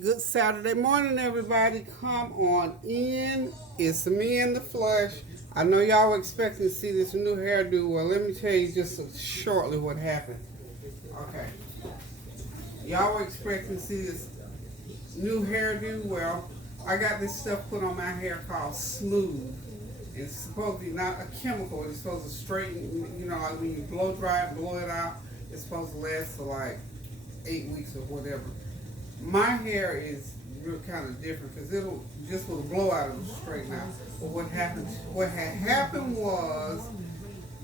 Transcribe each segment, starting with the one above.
Good Saturday morning, everybody. Come on in. It's me in the flesh. I know y'all were expecting to see this new hairdo. Well, let me tell you just shortly what happened. Okay. Y'all were expecting to see this new hairdo. Well, I got this stuff put on my hair called Smooth. It's supposed to be not a chemical. It's supposed to straighten, like when you blow dry it, blow it out. It's supposed to last for like 8 weeks or whatever. My hair is real kind of different because it'll just with a blowout it'll straighten out. But what had happened was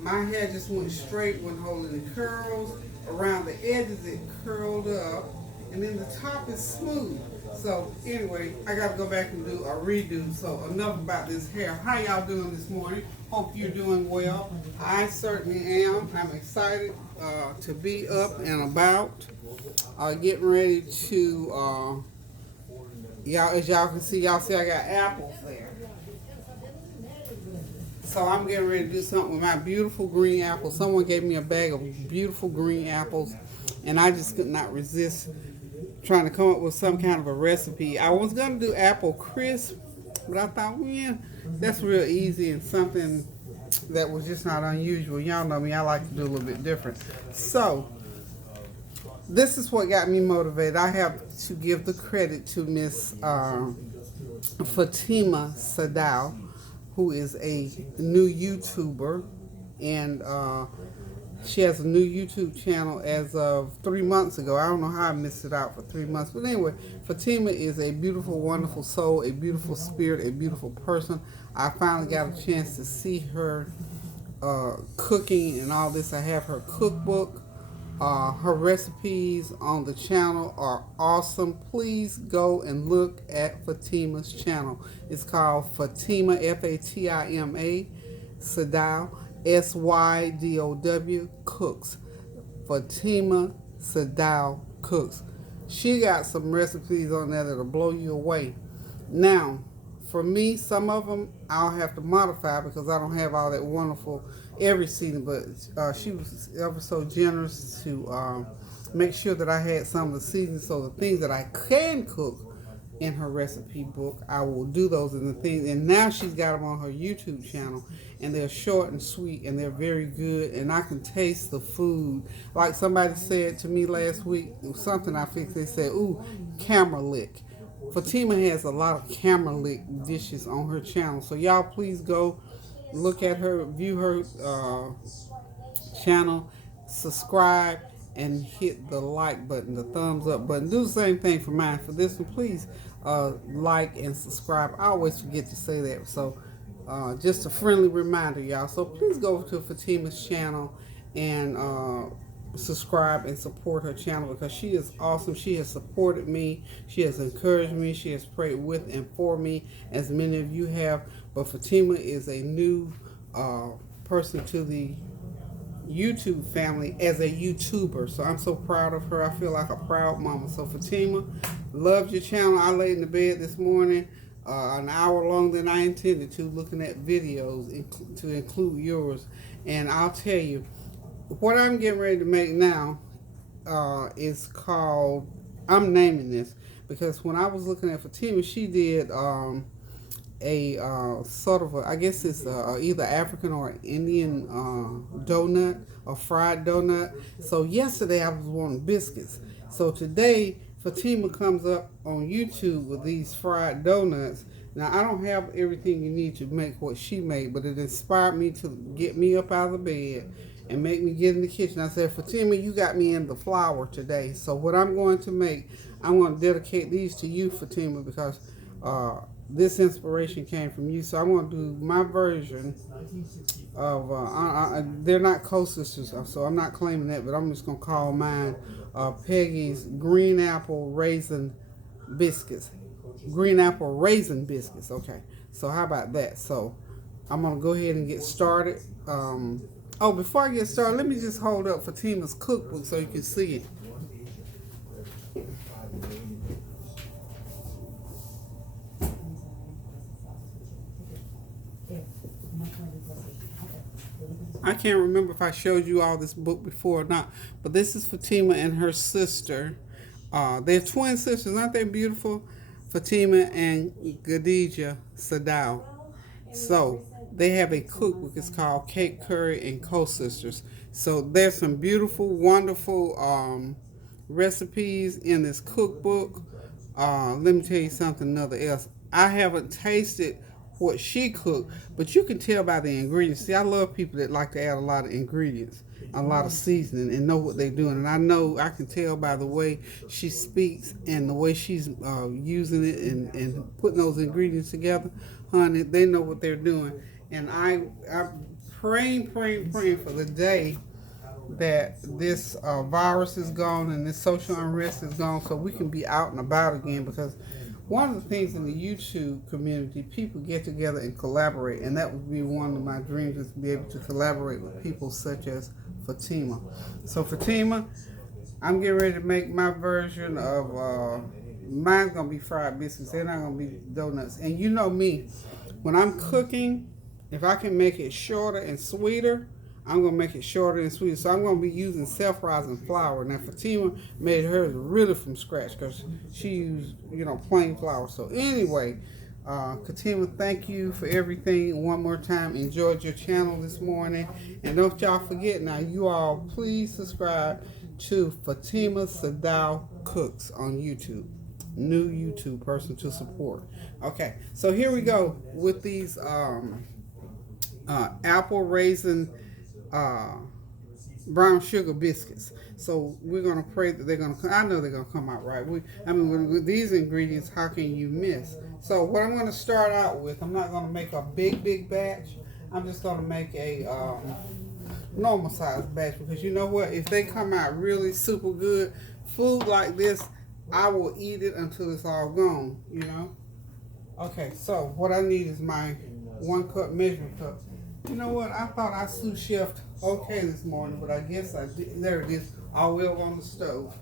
my hair just went straight, wasn't holding the curls. Around the edges it curled up, and then the top is smooth. So anyway, I got to go back and do a redo. So enough about this hair. How y'all doing this morning? Hope you're doing well. I certainly am. I'm excited to be up and about. Getting ready to y'all, as y'all can see, y'all see I got apples there. So I'm getting ready to do something with my beautiful green apples. Someone gave me a bag of beautiful green apples, and I just could not resist trying to come up with some kind of a recipe. I was going to do apple crisp, but I thought, yeah, that's real easy and something that was just not unusual. Y'all know me, I like to do a little bit different. So this is what got me motivated. I have to give the credit to Miss Fatima Sadao, who is a new YouTuber, and she has a new YouTube channel as of 3 months ago. I don't know how I missed it out for 3 months, but anyway, Fatima is a beautiful, wonderful soul, a beautiful spirit, a beautiful person. I finally got a chance to see her cooking and all this. I have her cookbook. Her recipes on the channel are awesome. Please go and look at Fatima's channel. It's called Fatima, Fatima, Sadow, Sydow Cooks. Fatima Sadow Cooks. She got some recipes on there that'll blow you away. Now, for me, some of them I'll have to modify because I don't have all that wonderful every season. But she was ever so generous to make sure that I had some of the seasons. So the things that I can cook in her recipe book, I will do those in the things. And now she's got them on her YouTube channel, and they're short and sweet, and they're very good. And I can taste the food. Like somebody said to me last week, something I fixed. They said, "Ooh, camera lick." Fatima has a lot of camera lick dishes on her channel, so y'all please go look at her, view her channel, subscribe, and hit the like button, the thumbs up button. Do the same thing for mine. For this one, please like and subscribe. I always forget to say that, so just a friendly reminder, y'all. So please go to Fatima's channel and subscribe and support her channel because she is awesome. She has supported me. She has encouraged me. She has prayed with and for me, as many of you have. But Fatima is a new person to the YouTube family as a YouTuber. So I'm so proud of her. I feel like a proud mama. So Fatima, loved your channel. I laid in the bed this morning an hour longer than I intended to, looking at videos to include yours. And I'll tell you, what I'm getting ready to make now is called, I'm naming this because when I was looking at Fatima, she did a sort of I guess it's either African or Indian donut, or fried donut. So yesterday I was wanting biscuits. So today Fatima comes up on YouTube with these fried donuts. Now I don't have everything you need to make what she made, but it inspired me to get me up out of the bed and make me get in the kitchen. I said, Fatima, you got me in the flour today. So what I'm going to make, I'm going to dedicate these to you, Fatima, because this inspiration came from you. So I'm going to do my version of, they're not co-sisters, so I'm not claiming that, but I'm just going to call mine Peggy's Green Apple Raisin Biscuits. Green Apple Raisin Biscuits. Okay, so how about that? So I'm going to go ahead and get started. Oh, before I get started, let me just hold up Fatima's cookbook so you can see it. I can't remember if I showed you all this book before or not, but this is Fatima and her sister They're twin sisters, aren't they beautiful? Fatima and Khadija Sadao. So they have a cookbook. It's called Cake Curry and Co Sisters. So there's some beautiful, wonderful recipes in this cookbook. Let me tell you something another else. I haven't tasted what she cooked, but you can tell by the ingredients. See, I love people that like to add a lot of ingredients, a lot of seasoning, and know what they're doing. And I know I can tell by the way she speaks and the way she's using it and putting those ingredients together. Honey, they know what they're doing. And I'm praying for the day that this virus is gone and this social unrest is gone so we can be out and about again, because one of the things in the YouTube community, people get together and collaborate, and that would be one of my dreams, is to be able to collaborate with people such as Fatima. So Fatima, I'm getting ready to make my version of, mine's going to be fried biscuits, they're not going to be donuts. And you know me, when I'm cooking, if I can make it shorter and sweeter, I'm going to make it shorter and sweeter. So I'm going to be using self-rising flour. Now, Fatima made hers really from scratch because she used, plain flour. So anyway, Fatima, thank you for everything. One more time, enjoyed your channel this morning. And don't y'all forget now, you all please subscribe to Fatima Sadao Cooks on YouTube. New YouTube person to support. Okay, so here we go with these apple raisin brown sugar biscuits. So we're gonna pray that they're gonna. I know they're gonna come out right. With these ingredients, how can you miss? So what I'm gonna start out with, I'm not gonna make a big batch. I'm just gonna make a normal size batch, because you know what? If they come out really super good, food like this, I will eat it until it's all gone. Okay. So what I need is my 1 cup measuring cup. You know what? I thought I sous chefed okay this morning, but I guess I did. There it is, all well on the stove.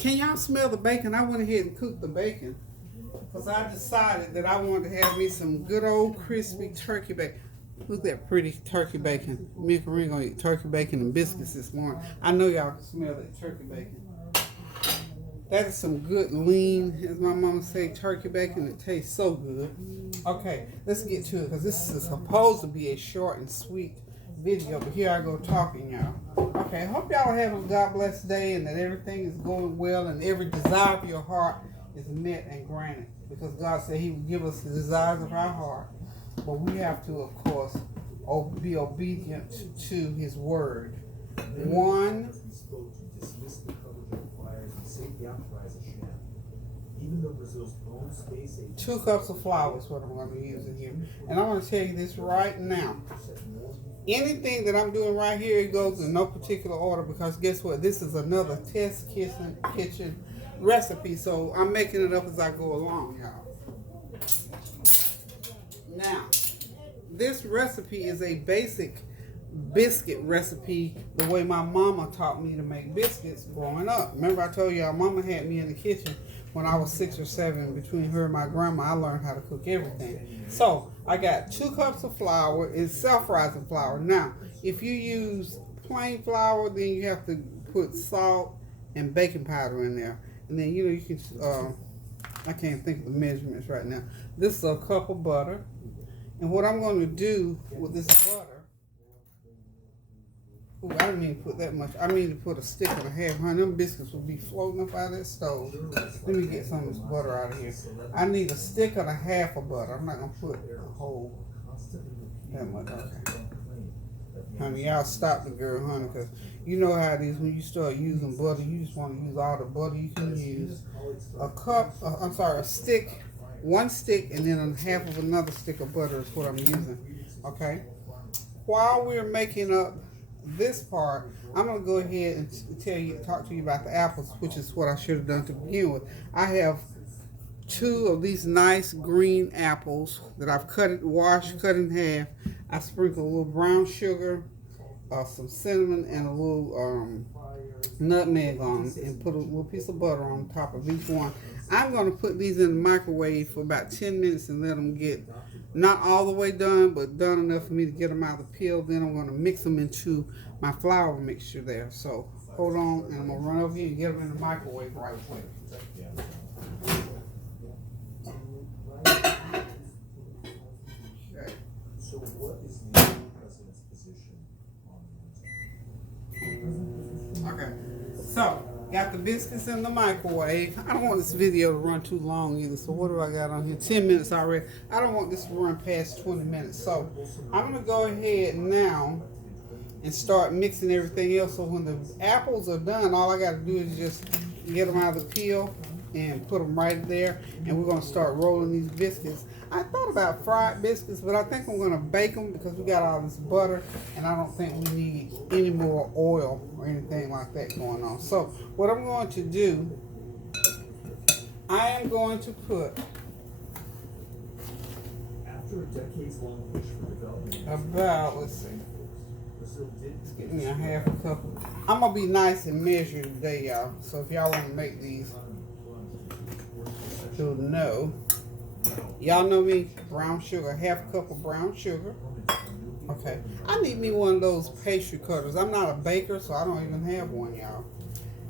Can y'all smell the bacon? I went ahead and cooked the bacon because I decided that I wanted to have me some good old crispy turkey bacon. Look at that pretty turkey bacon. Me and Corinne gonna eat turkey bacon and biscuits this morning. I know y'all can smell that turkey bacon. That is some good lean, as my mama say, turkey bacon. It tastes so good. Okay, let's get to it, because this is supposed to be a short and sweet video, but here I go talking, y'all. Okay, hope y'all are having a God blessed day and that everything is going well and every desire of your heart is met and granted, because God said He would give us the desires of our heart. But we have to, of course, be obedient to His word. 2 cups of flour is what I'm going to use in here. And I want to tell you this right now. Anything that I'm doing right here, it goes in no particular order, because guess what? This is another test kitchen recipe. So I'm making it up as I go along, y'all. Now, this recipe is a basic biscuit recipe, the way my mama taught me to make biscuits growing up. Remember I told y'all mama had me in the kitchen when I was 6 or 7. Between her and my grandma, I learned how to cook everything. So I got 2 cups of flour. It's self-rising flour. Now, if you use plain flour, then you have to put salt and baking powder in there. And then you can I can't think of the measurements right now. This is a cup of butter. And what I'm going to do with this butter, I didn't mean to put that much. I mean to put a stick and a half. Honey, them biscuits will be floating up out of that stove. Let me get some of this butter out of here. I need a stick and a half of butter. I'm not going to put a whole that much. Okay. Honey, y'all stop the girl, honey, because you know how it is when you start using butter. You just want to use all the butter you can use. A stick, 1 stick, and then a half of another stick of butter is what I'm using. Okay? While we're making up this part, I'm going to go ahead and talk to you about the apples, which is what I should have done to begin with. I have 2 of these nice green apples that I've cut in half. I sprinkle a little brown sugar, some cinnamon, and a little nutmeg on it, and put a little piece of butter on top of each one. I'm going to put these in the microwave for about 10 minutes and let them get not all the way done, but done enough for me to get them out of the peel. Then I'm going to mix them into my flour mixture there. So Hold on, and I'm gonna run over here and get them in the microwave right quick. Okay. So what is the president's position on Okay. So, got the biscuits in the microwave. I don't want this video to run too long either. So what do I got on here? 10 minutes already. I don't want this to run past 20 minutes. So I'm gonna go ahead now and start mixing everything else. So when the apples are done, all I got to do is just get them out of the peel and put them right there. And we're gonna start rolling these biscuits. I thought about fried biscuits, but I think I'm gonna bake them because we got all this butter, and I don't think we need any more oil or anything like that going on. So what I'm going to do, I am going to put after a decades-long push for development about, let's see, let's get me a half a cup. I'm gonna be nice and measured today, y'all. So if y'all want to make these, you'll know. Y'all know me, brown sugar, half a cup of brown sugar. Okay, I need me one of those pastry cutters. I'm not a baker, so I don't even have one, y'all.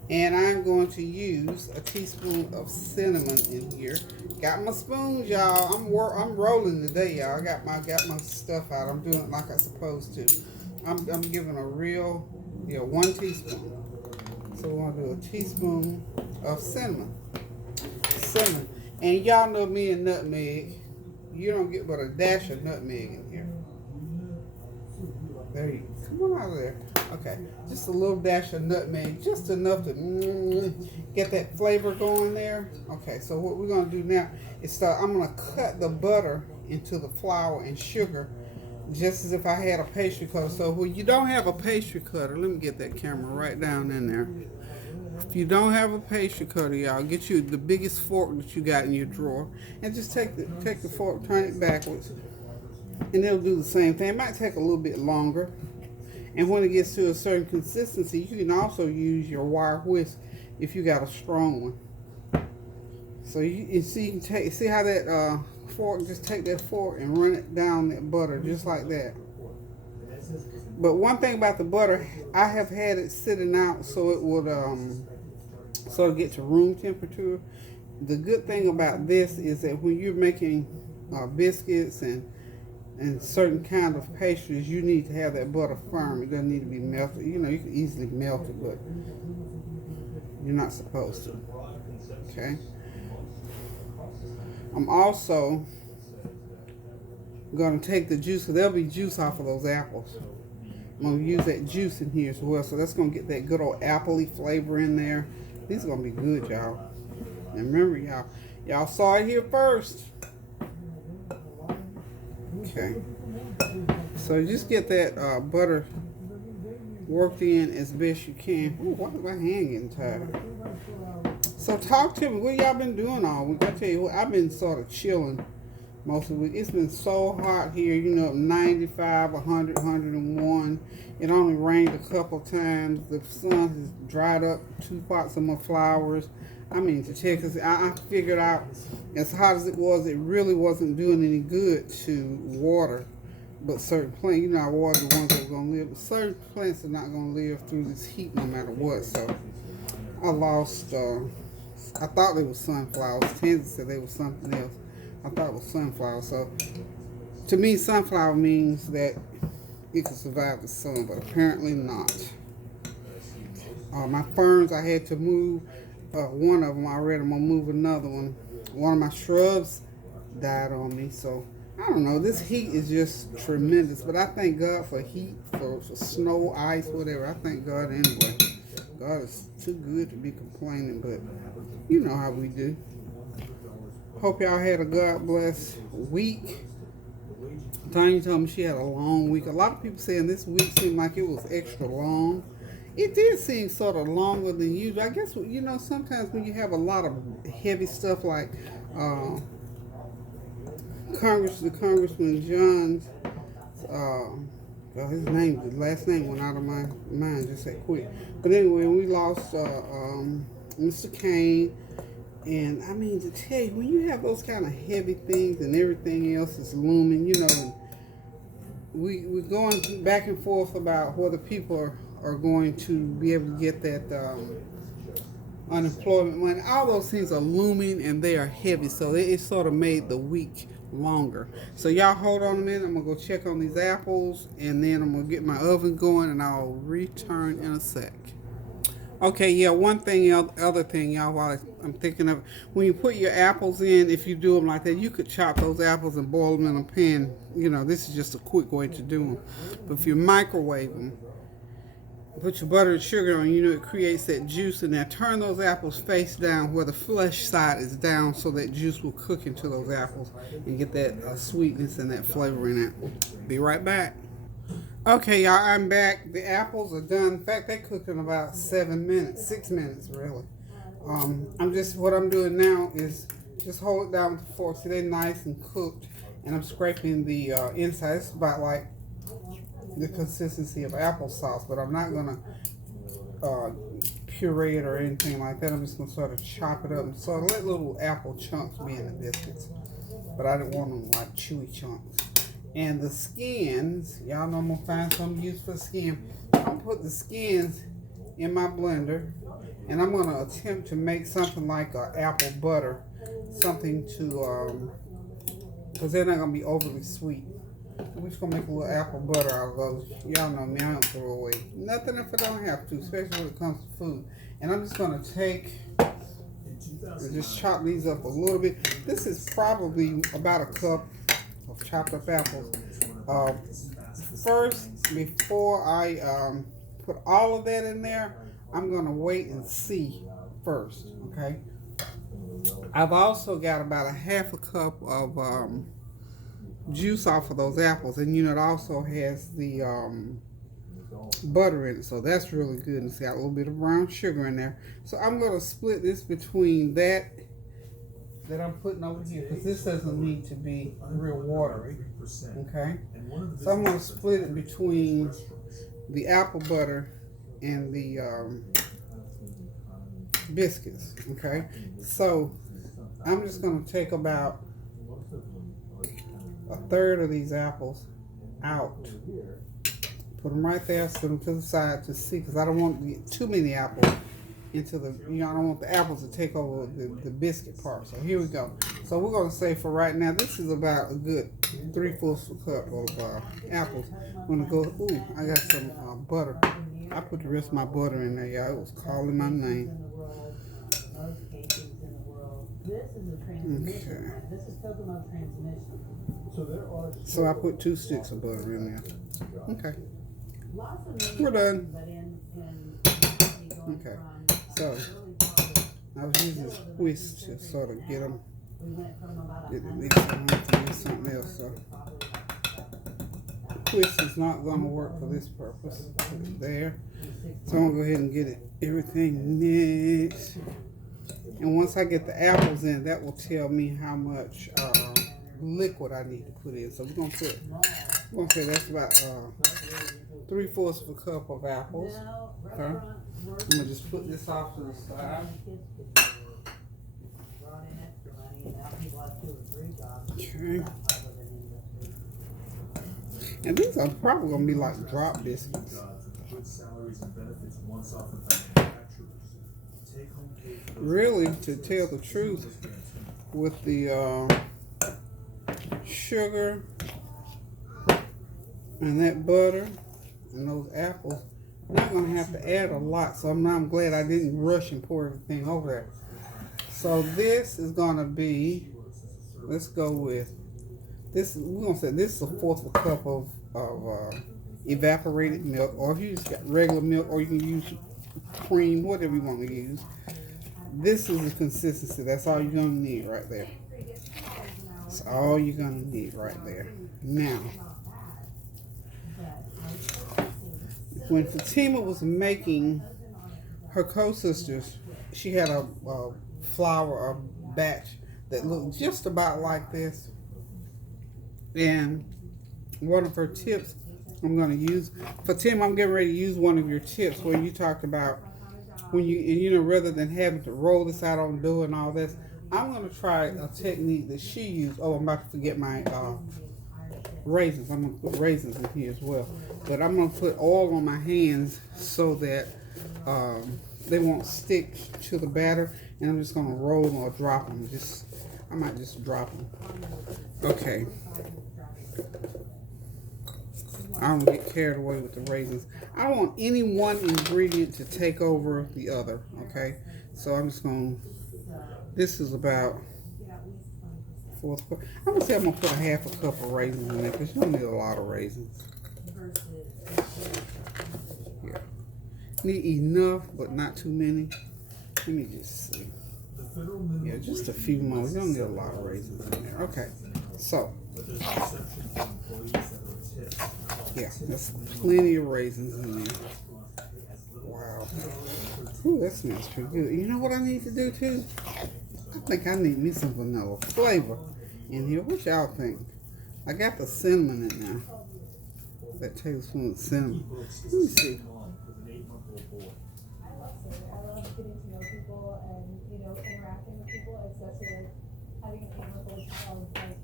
And I'm going to use a teaspoon of cinnamon in here. Got my spoons, y'all. I'm rolling today, y'all. I got my stuff out. I'm doing it like I'm supposed to. I'm giving a real, 1 teaspoon. So we're gonna do a teaspoon of cinnamon. And y'all know me and nutmeg. You don't get but a dash of nutmeg in here. There you go. Come on out of there. Okay, just a little dash of nutmeg, just enough to get that flavor going there. Okay, so what we're gonna do now is I'm gonna cut the butter into the flour and sugar, just as if I had a pastry cutter. So when you don't have a pastry cutter, let me get that camera right down in there. If you don't have a pastry cutter, y'all, get you the biggest fork that you got in your drawer, and just take the fork, turn it backwards, and it'll do the same thing. It might take a little bit longer, and when it gets to a certain consistency, you can also use your wire whisk if you got a strong one. So you can see how that fork, just take that fork and run it down that butter just like that. But one thing about the butter, I have had it sitting out so it would sort of get to room temperature. The good thing about this is that when you're making biscuits and certain kind of pastries, you need to have that butter firm. It doesn't need to be melted. You can easily melt it, but you're not supposed to. Okay. I'm also going to take the juice, because there'll be juice off of those apples. I'm going to use that juice in here as well. So that's going to get that good old appley flavor in there. These are going to be good, y'all. And remember, y'all saw it here first. Okay. So just get that butter worked in as best you can. Ooh, why is my hand getting tired? So talk to me. What y'all been doing all week? I tell you what, I've been sort of chilling most of the week. It's been so hot here, 95, 100, 101. It only rained a couple times. The sun has dried up 2 pots of my flowers. I mean, to check, because I figured out, as hot as it was, it really wasn't doing any good to water. But certain plants, I water the ones that are going to live, but certain plants are not going to live through this heat no matter what. So I lost, I thought they were sunflowers. Tansy said they were something else. I thought it was sunflower. So to me, sunflower means that it can survive the sun, but apparently not. My ferns, I had to move one of them already. I'm going to move another one. One of my shrubs died on me. So I don't know. This heat is just tremendous. But I thank God for heat, for snow, ice, whatever. I thank God anyway. God is too good to be complaining, but you know how we do. Hope y'all had a God bless week. Tanya told me she had a long week. A lot of people saying this week seemed like it was extra long. It did seem sort of longer than usual. I guess, sometimes when you have a lot of heavy stuff like Congressman John's, his last name went out of my mind just that quick. But anyway, we lost Mr. Kane. And I mean, to tell you, when you have those kind of heavy things and everything else is looming, we're going back and forth about whether people are going to be able to get that unemployment money. All those things are looming and they are heavy, so it sort of made the week longer. So y'all hold on a minute. I'm gonna go check on these apples, and then I'm gonna get my oven going, and I'll return in a sec. Okay, yeah, one thing, other thing, y'all, while I'm thinking of, when you put your apples in, if you do them like that, you could chop those apples and boil them in a pan. You know, this is just a quick way to do them. But if you microwave them, put your butter and sugar on, you know, it creates that juice in there. Turn those apples face down where the flesh side is down, so that juice will cook into those apples and get that sweetness and that flavor in it. Be right back. Okay, y'all, I'm back. The apples are done. In fact, they cooked in about 7 minutes, 6 minutes, really. What I'm doing now is just hold it down with the fork. See, they're nice and cooked, and I'm scraping the inside. It's about like the consistency of applesauce, but I'm not gonna puree it or anything like that. I'm just gonna sort of chop it up and sort of let little apple chunks be in the biscuits, but I didn't want them like chewy chunks. And the skins, y'all know I'm gonna find some use for skin. I'm gonna put the skins in my blender, and I'm gonna attempt to make something like a apple butter, something to because they're not gonna be overly sweet. We're just gonna make a little apple butter out of those. Y'all know me, I don't throw away nothing if I don't have to, especially when it comes to food. And I'm just gonna take and just chop these up a little bit. This is probably about a cup of chopped up apples. First, before I put all of that in there, I'm gonna wait and see first. Okay. I've also got about a half a cup of juice off of those apples, and you know it also has the butter in it, so that's really good. And it's got a little bit of brown sugar in there. So I'm going to split this between that I'm putting over here, because this doesn't need to be real watery. Okay, so I'm going to split it between the apple butter and the biscuits. Okay, so I'm just going to take about a third of these apples out, put them right there, set them to the side to see, because I don't want to get too many apples into the, I don't want the apples to take over the biscuit part. So here we go. So we're going to say for right now, this is about a good 3/4 cup of apples. I'm going to go, ooh, I got some butter. I put the rest of my butter in there, y'all. It was calling my name. Okay. So I put 2 sticks of butter in there. Okay. We're done. Okay. So I was using this whisk to sort of get them. Get the mix. I want to use something else. So whisk is not going to work for this purpose. Put it there. So I'm going to go ahead and get everything mixed. And once I get the apples in, that will tell me how much liquid I need to put in. So we're gonna say that's about 3/4 of a cup of apples. Okay. I'm gonna just put this off to the side. Okay. And these are probably gonna be like drop biscuits. Really, to tell the truth, with the sugar and that butter and those apples, I'm not going to have to add a lot. So I'm glad I didn't rush and pour everything over there. So this is going to be, let's go with this. We're going to say this is 1/4 of a cup of evaporated milk, or if you just got regular milk, or you can use cream, whatever you want to use. This is the consistency. That's all you're going to need right there. That's all you're going to need right there. Now, when Fatima was making her co-sisters, she had a flour, a batch that looked just about like this. And one of her tips I'm going to use, Fatima, I'm getting ready to use one of your tips where you talked about when you rather than having to roll this out on the dough and all this, I'm going to try a technique that she used. Oh, I'm about to forget my raisins. I'm gonna put raisins in here as well. But I'm gonna put oil on my hands so that they won't stick to the batter. And I'm just gonna roll them or drop them. I might just drop them. Okay. I don't get carried away with the raisins. I don't want any one ingredient to take over the other. Okay. So I'm just gonna. This is about fourth cup. I'm gonna say I'm gonna put a half a cup of raisins in there because you don't need a lot of raisins. Yeah. Need enough, but not too many. Let me just see. Yeah, just a few more. You don't need a lot of raisins in there. Okay. So. Yeah, there's plenty of raisins in there. Wow. Ooh, that smells pretty good. You know what I need to do too? I think I need me some vanilla flavor in here. What y'all think? I got the cinnamon in there. That tablespoon of cinnamon. Let me see. I love getting to know people and, interacting with people, especially like having an 8-month-old child, like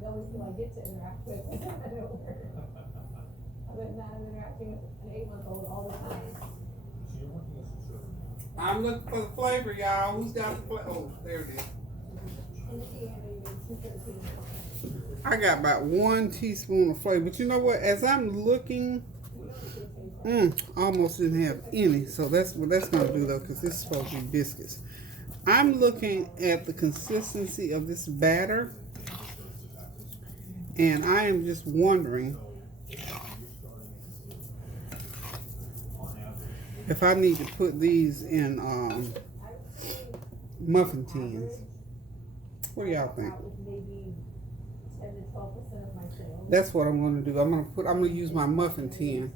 the only people I get to interact with is at work. But now I'm interacting with an 8-month-old all the time. I'm looking for the flavor, y'all. Who's got the flavor? Oh, there it is. I got about 1 teaspoon of flavor. But you know what? As I'm looking, almost didn't have any. So that's what that's going to do, though, because this is supposed to be biscuits. I'm looking at the consistency of this batter. And I am just wondering if I need to put these in muffin tins. What do y'all think? That's what I'm going to do. I'm going to use my muffin tin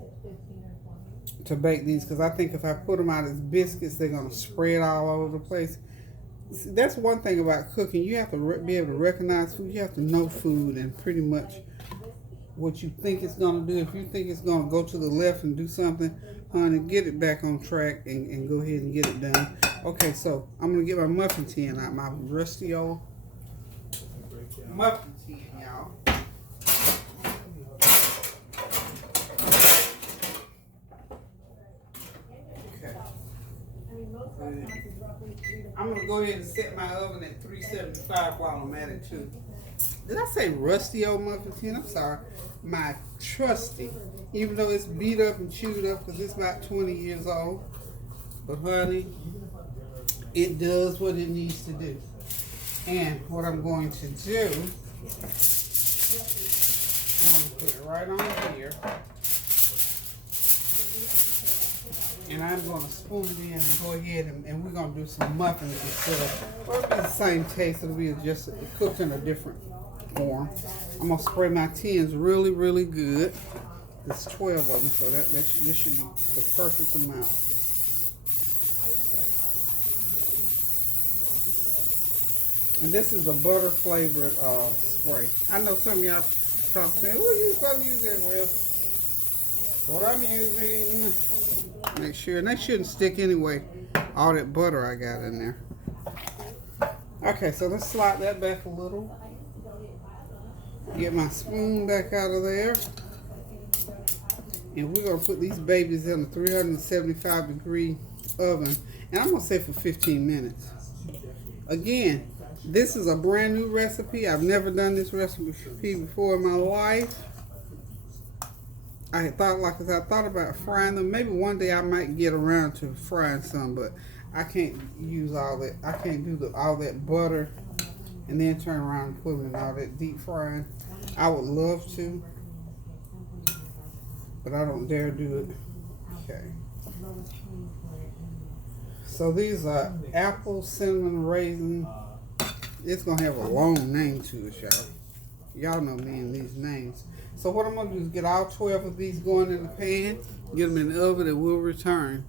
to bake these because I think if I put them out as biscuits, they're going to spread all over the place. See, that's one thing about cooking. You have to be able to recognize food. You have to know food and pretty much what you think it's going to do. If you think it's going to go to the left and do something, honey, get it back on track and go ahead and get it done. Okay, so I'm going to get my muffin tin out, my rusty old muffin tin, y'all. Okay. I'm going to go ahead and set my oven at 375 while I'm at it too. Did I say rusty old muffin tin? I'm sorry. My trusty, even though it's beat up and chewed up because it's about 20 years old. But honey, it does what it needs to do. And what I'm going to do, I'm going to put it right on here. And I'm going to spoon it in and go ahead and we're going to do some muffins instead of, well, it'll be the same taste. It'll be just cooked in a different form. I'm going to spray my tins really, really good. There's 12 of them, so this should be the perfect amount. And this is a butter flavored spray. I know some of y'all probably saying, what are you supposed to use that with? What I'm using. Make sure, and they shouldn't stick anyway. All that butter I got in there. Okay, so let's slide that back a little. Get my spoon back out of there. And we're going to put these babies in a 375 degree oven. And I'm going to say for 15 minutes. Again, this is a brand new recipe. I've never done this recipe before in my life. I thought about frying them. Maybe one day I might get around to frying some, but I can't use all that. I can't do all that butter and then turn around and put them in all that deep frying. I would love to, but I don't dare do it. Okay. So these are apple cinnamon raisin. It's gonna have a long name to it, y'all. Y'all know me and these names. So what I'm going to do is get all 12 of these going in the pan, get them in the oven, and we'll return.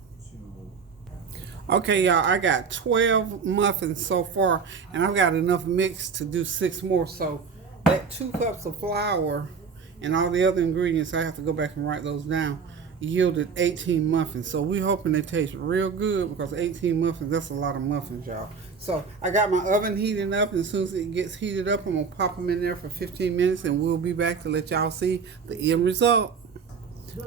Okay, y'all, I got 12 muffins so far, and I've got enough mix to do 6 more. So that 2 cups of flour and all the other ingredients, I have to go back and write those down, yielded 18 muffins. So we're hoping they taste real good because 18 muffins, that's a lot of muffins, y'all. So I got my oven heating up, and as soon as it gets heated up, I'm gonna pop them in there for 15 minutes, and we'll be back to let y'all see the end result.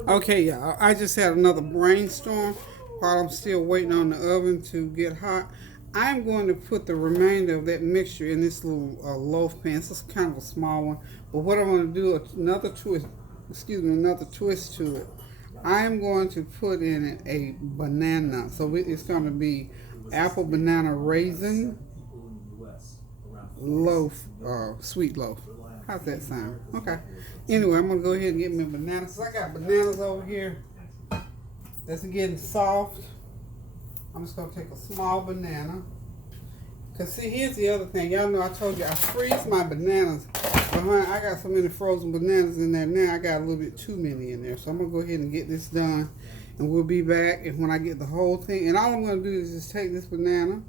Okay, y'all, I just had another brainstorm while I'm still waiting on the oven to get hot. I'm going to put the remainder of that mixture in this little loaf pan. This is kind of a small one, but what I'm going to do, another twist to it. I'm going to put in it a banana. So it's going to be apple banana raisin loaf, sweet loaf. How's that sound? Okay. Anyway, I'm going to go ahead and get me bananas. So I got bananas over here that's getting soft. I'm just going to take a small banana. Because, see, here's the other thing. Y'all know I told you I freeze my bananas. But, honey, I got so many frozen bananas in there now. I got a little bit too many in there. So I'm going to go ahead and get this done. And we'll be back. And when I get the whole thing. And all I'm going to do is just take this banana.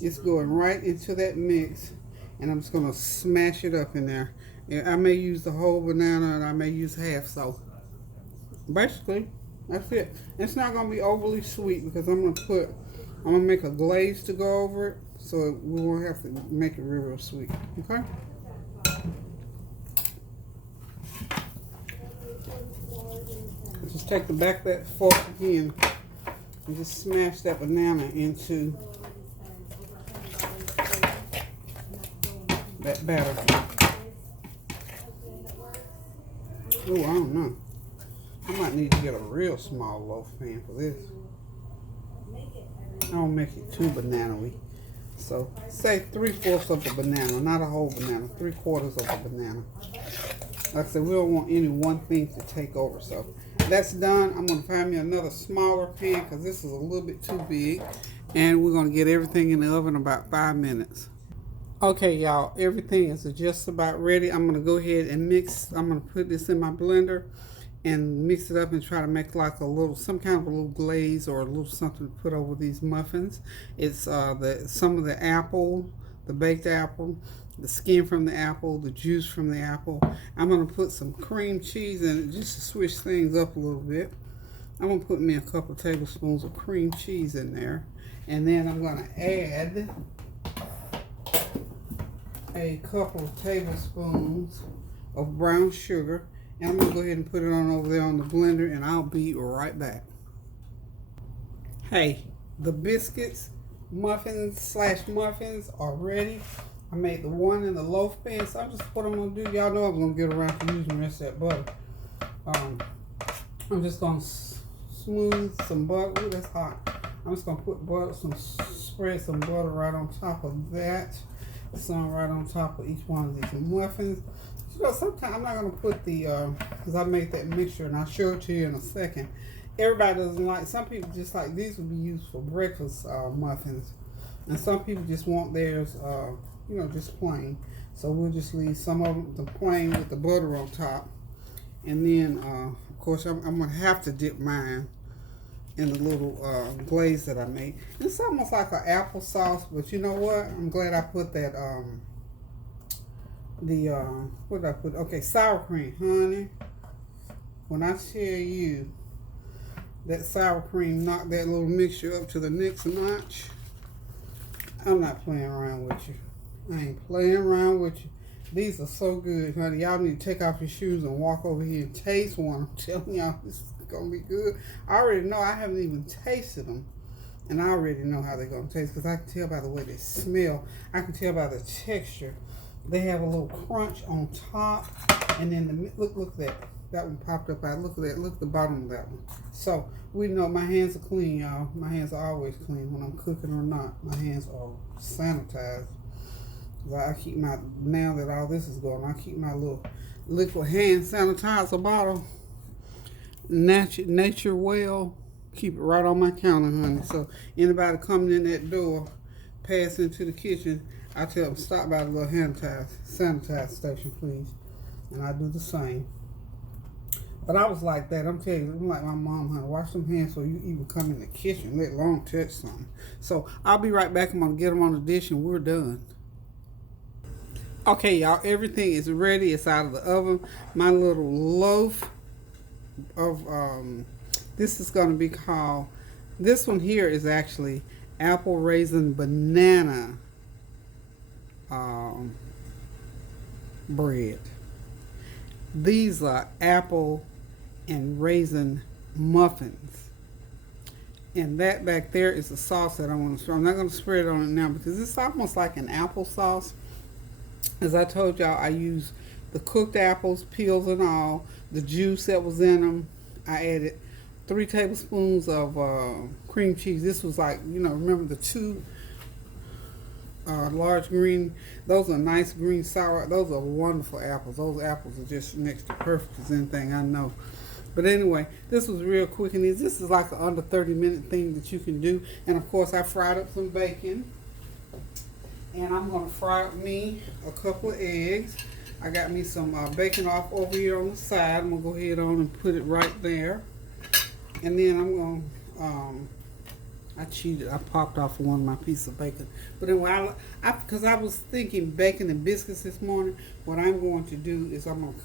It's going right into that mix. And I'm just going to smash it up in there. And I may use the whole banana and I may use half. So, basically, that's it. It's not going to be overly sweet because I'm going to make a glaze to go over it. So we won't have to make it real sweet. Okay? Just take the back of that fork again and just smash that banana into that batter. Oh, I don't know. I might need to get a real small loaf pan for this. I don't make it too banana-y. So, say 3/4 of a banana, not a whole banana, 3/4 of a banana. Like I said, we don't want any one thing to take over. So, that's done. I'm going to find me another smaller pan because this is a little bit too big. And we're going to get everything in the oven in about 5 minutes. Okay, y'all, everything is just about ready. I'm going to go ahead and mix. I'm going to put this in my blender and mix it up and try to make like some kind of a little glaze or a little something to put over these muffins. It's some of the apple, the baked apple, the skin from the apple, the juice from the apple. I'm going to put some cream cheese in it just to switch things up a little bit. I'm going to put me a couple tablespoons of cream cheese in there. And then I'm going to add a couple of tablespoons of brown sugar. And I'm going to go ahead and put it on over there on the blender, and I'll be right back. Hey, the biscuits, muffins are ready. I made the one in the loaf pan, so I'm just what I'm going to do. Y'all know I'm going to get around to using the rest of that butter. I'm just going to smooth some butter. Ooh, that's hot. I'm just going to put butter, spread some butter right on top of that. Some right on top of each one of these muffins. You know, sometimes I'm not going to put because I made that mixture and I'll show it to you in a second. Everybody doesn't like, some people just like, these would be used for breakfast muffins. And some people just want theirs, just plain. So we'll just leave some of them plain with the butter on top. And then, of course, I'm going to have to dip mine in the little glaze that I made. It's almost like an applesauce, but you know what? I'm glad I put that, what did I put? Okay, sour cream, honey. When I tell you that sour cream knocked that little mixture up to the next notch, I'm not playing around with you. I ain't playing around with you. These are so good, honey. Y'all need to take off your shoes and walk over here and taste one. I'm telling y'all, this is gonna be good. I already know. I haven't even tasted them, and I already know how they're gonna taste because I can tell by the way they smell. I can tell by the texture. They have a little crunch on top, and then look at that. That one popped up out. Look at that. Look at the bottom of that one. So we know my hands are clean, y'all. My hands are always clean when I'm cooking or not. My hands are sanitized. I keep now that all this is going, I keep my little liquid hand sanitizer bottle, nature well, keep it right on my counter, honey. So anybody coming in that door, pass into the kitchen, I tell them stop by the little sanitize station, please, and I do the same. But I was like that. I'm telling you, I'm like my mom, honey. Wash them hands so you even come in the kitchen, let alone touch something. So I'll be right back. I'm gonna get them on the dish, and we're done. Okay, y'all, everything is ready. It's out of the oven. My little loaf of, this is going to be called, this one here is actually apple raisin banana bread. These are apple and raisin muffins. And that back there is the sauce that I want to spread. I'm not going to spread it on it now because it's almost like an applesauce. As I told y'all, I use the cooked apples, peels and all, the juice that was in them. I added 3 tablespoons of cream cheese. This was like, remember the 2 large green, those are nice green sour, those are wonderful apples. Those apples are just next to perfect as anything I know. But anyway, this was real quick and easy. This is like an under 30-minute thing that you can do. And of course, I fried up some bacon. And I'm going to fry up me a couple of eggs. I got me some bacon off over here on the side. I'm going to go ahead on and put it right there. And then I'm going to, I cheated. I popped off one of my pieces of bacon. But anyway, because I was thinking bacon and biscuits this morning, what I'm going to do is I'm going to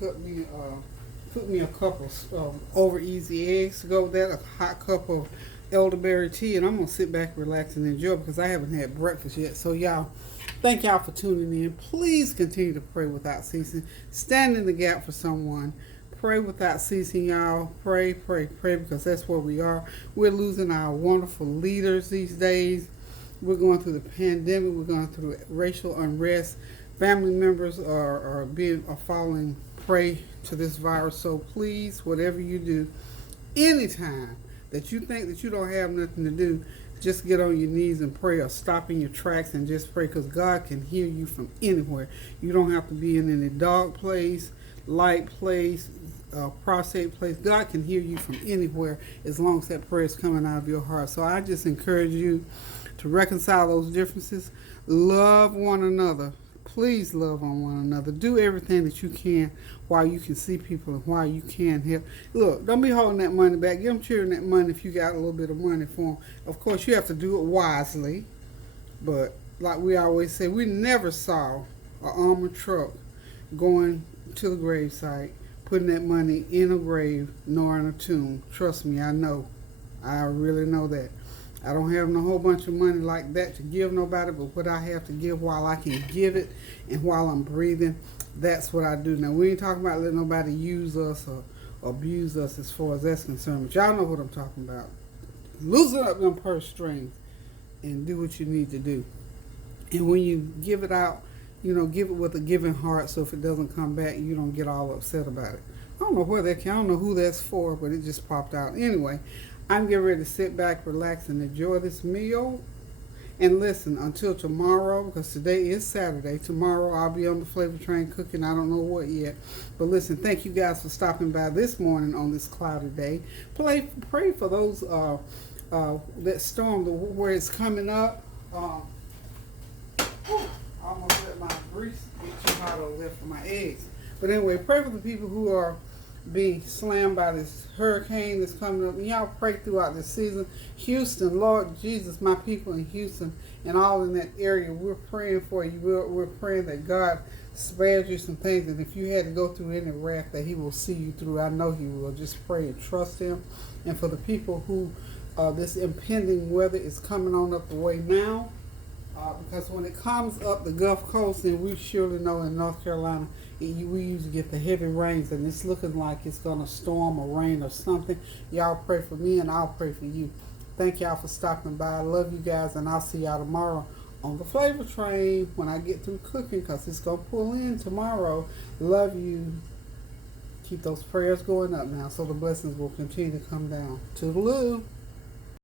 put me a couple of over easy eggs to go with that, a hot cup of elderberry tea, and I'm going to sit back, relax, and enjoy because I haven't had breakfast yet. So y'all, thank y'all for tuning in. Please continue to pray without ceasing. Stand in the gap for someone. Pray without ceasing, y'all. Pray, pray, pray, because that's where we are. We're losing our wonderful leaders these days. We're going through the pandemic. We're going through racial unrest. Family members are falling prey to this virus. So please, whatever you do, anytime that you think that you don't have nothing to do, just get on your knees and pray, or stop in your tracks and just pray, because God can hear you from anywhere. You don't have to be in any dark place, light place, prostate place. God can hear you from anywhere as long as that prayer is coming out of your heart. So I just encourage you to reconcile those differences. Love one another. Please love on one another. Do everything that you can while you can see people and while you can help. Look, don't be holding that money back. Give them children that money if you got a little bit of money for them. Of course, you have to do it wisely. But like we always say, we never saw an armored truck going to the gravesite, putting that money in a grave nor in a tomb. Trust me, I know. I really know that. I don't have no whole bunch of money like that to give nobody, but what I have to give while I can give it and while I'm breathing, that's what I do. Now, we ain't talking about letting nobody use us or abuse us as far as that's concerned, but y'all know what I'm talking about. Loosen up them purse strings and do what you need to do. And when you give it out, give it with a giving heart, so if it doesn't come back, you don't get all upset about it. I don't know where that came. I don't know who that's for, but it just popped out. Anyway, I'm getting ready to sit back, relax, and enjoy this meal. And listen, until tomorrow, because today is Saturday. Tomorrow I'll be on the flavor train cooking. I don't know what yet. But listen, thank you guys for stopping by this morning on this cloudy day. Pray for those that storm where it's coming up. I almost let my grease get too hot over there for my eggs. But anyway, pray for the people who are being slammed by this hurricane that's coming up. And y'all pray throughout this season. Houston, Lord Jesus, my people in Houston and all in that area, we're praying for you. We're praying that God spares you some things, and if you had to go through any wrath, that he will see you through. I know he will. Just pray and trust him. And for the people who this impending weather is coming on up the way now, because when it comes up the Gulf Coast, and we surely know in North Carolina, we usually get the heavy rains, and it's looking like it's going to storm or rain or something. Y'all pray for me, and I'll pray for you. Thank y'all for stopping by. I love you guys, and I'll see y'all tomorrow on the flavor train when I get through cooking, because it's going to pull in tomorrow. Love you. Keep those prayers going up now so the blessings will continue to come down. Toodaloo.